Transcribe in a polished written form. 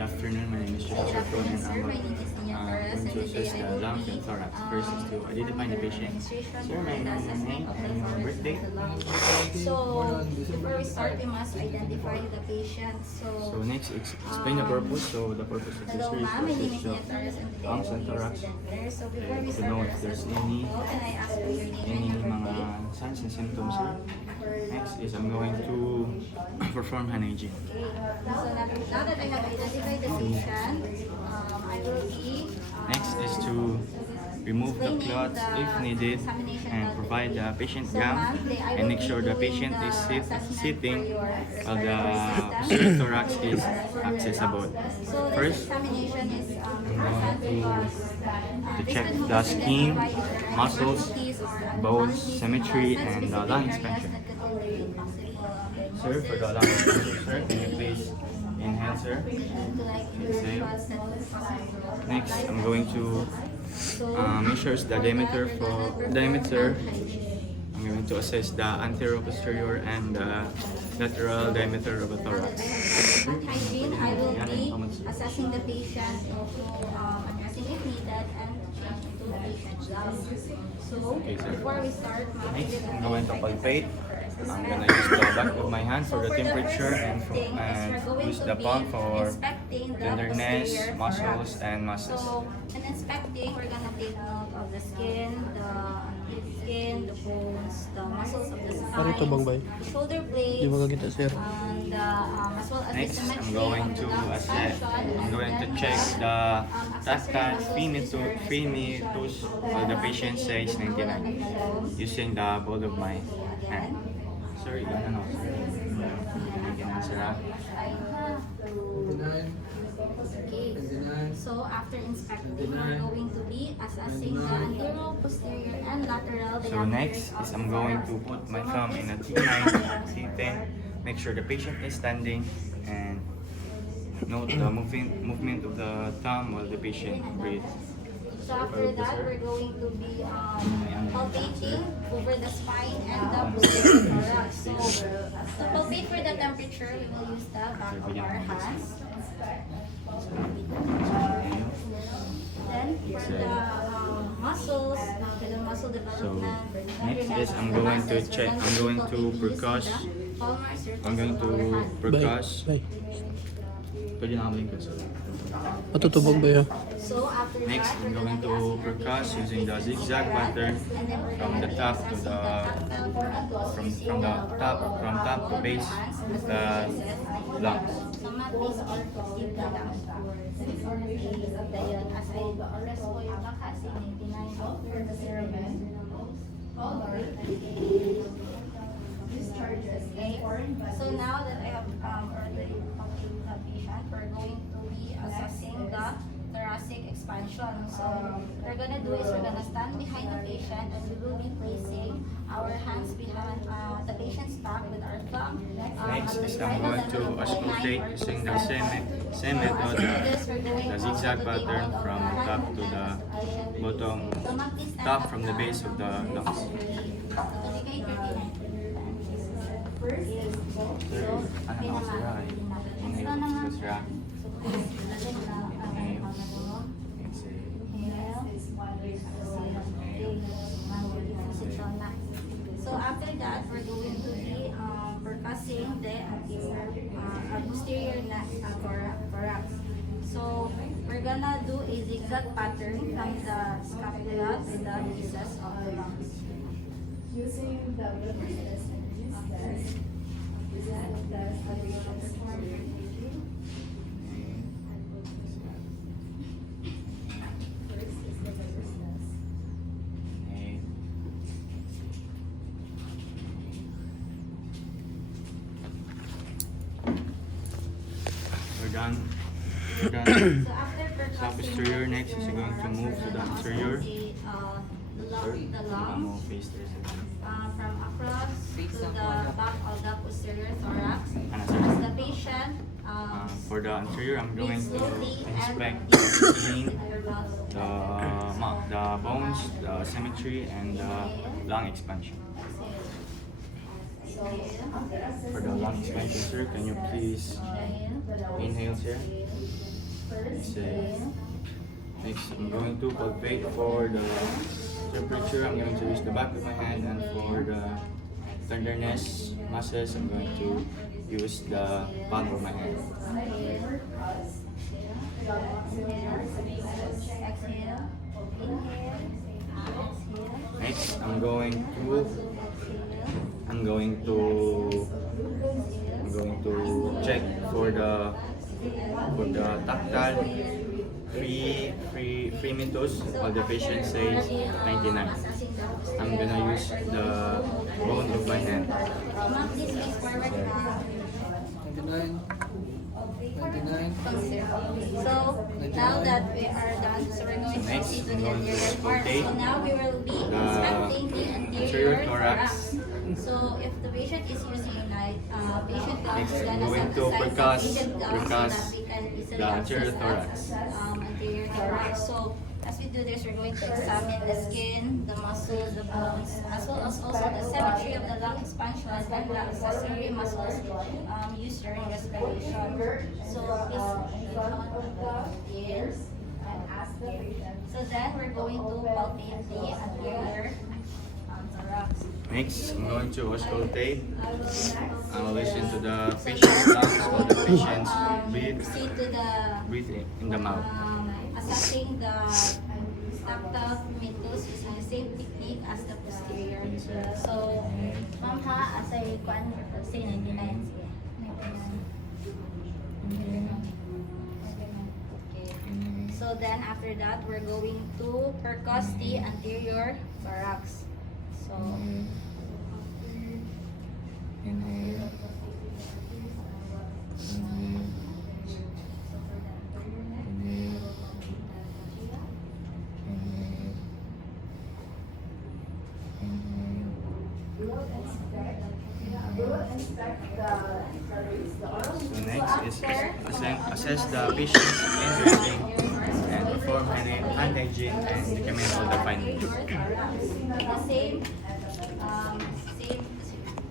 Good afternoon, my name is Joshua and I'm going to assess the lungs and thorax. First is to identify the patient. Sir, may I know your name and your birthday? So, before we start, we must identify the patient. So next, explain the purpose. So the purpose of this Hello series ma'am, my name is is to Nia Torres and today lungs I and will be your thorax. student there. So before we To start know our if there's assessment, any can I ask for your name and your mga birthday? signs and symptoms, sir. Next is I'm going to perform hand hygiene. Okay. So now that I have identified the patient, I will be Next is to remove the cloths if needed and provide the patient gown and make sure the patient is sitting while the posterior thorax is accessible. So this First, examination is I'm important going because to this check will the help us skin, identify if there are muscles, abnormalities or bones, abnormalities symmetry, in and specific lung areas expansion. that could tolerate possible Sir, for the lung expansion, sir, can you please inhale, sir? to like individuals that could possible. Next, I'm going to measure the diameter I'm going to assess the anterior, posterior, and the lateral diameter of the thorax. At hygiene, I will be assessing the patient, also addressing if needed, and changing to the patient's lungs. So, Okay, sir. before we start, Next, I'm going to palpate. I'm going to use the back of my hand for the temperature and use the palm for tenderness, muscles, and muscles. So, in inspecting, we're gonna take note of the skin, the bones, the muscles of the Pare ito bang bay? spine, the shoulder blades, Di ba kita sir? and as well as Next, the I'm symmetry going of the to lung assess. expansion, I'm and going to then check the tactile accessory finitus while the patient says 99 using the ball of my hand. Sir, you gonna know, sir. You can answer that. Okay. So after inspecting, we're going to be assessing the anterior, posterior, and lateral So next is I'm going to put my thumb in a T9, T10, make sure the patient is standing, and note the movement of the thumb while the patient breathes. So after that, we're going to be palpating over the spine and the posterior thorax. So to palpate for the temperature, we will use the back of our hands. Then for the muscles, for the muscle development. Next is I'm going to check. I'm going to percuss. I'm going to percuss. Bay. Pwede na kami sir. Matutubog ba yun? So after Next, that, I'm going to percuss using the zigzag pattern from the top to the from top to base of the lungs. So now that I have already talked to the patient, we're going to be assessing the thoracic expansion. So what we're gonna do is we're gonna stand behind the patient and we will be placing our hands behind the patient's back with our thumb. Next is I'm going to auscultate using the same method, the zigzag pattern from top to the bottom, top from the base of the lungs. Sir, ano na ako sira eh? Inhale, sira. Inhale. So after that, we're going to be percussing the posterior thorax. So we're gonna do a zigzag pattern from the scapula to the bases of the lungs. Using the references We're done. We're done. So after percussing, Posterior, next is going to move to the anterior. The lungs from across to the back of the posterior thorax. As the patient For the anterior, I'm going to inspect the bones, the symmetry, and the lung expansion. For the lung expansion, sir, can you please inhale, sir? Next, I'm going to palpate for the temperature. I'm going to use the back of my hand, and for the tenderness muscles, I'm going to use the palm of my hand. Next, I'm going to check for the tactile free meters. While the patient says 99. I'm gonna use the bone of my hand. 99. 99. So now that we are done, so we're going to Next, proceed to I'm the going to anterior part. palpate So now we will be the inspecting the anterior anterior thorax. thorax. So if the patient is using a knife, patient gown, Next, we're I'm gonna going set to aside percuss the patient gown so that we can easily the anterior access thorax. anterior thorax. So as we do this, we're going to examine the skin, the muscles, the bones, as well as also the symmetry of the lung expansion and the accessory muscles used during respiration. So please in. So then we're going to palpate the anterior thorax. Next, I'm going to auscultate. I'll listen to the patient's lungs while the patient's Proceed to the breathe in the mouth. assessing the tactile meatus using the same technique as the posterior. So, ma'am ha, as I say 99. Sige. 99. Okay. So then after that, we're going to percuss the anterior thorax. So, So next is assess the patient's dressing and perform hand hygiene and determine all the findings. the same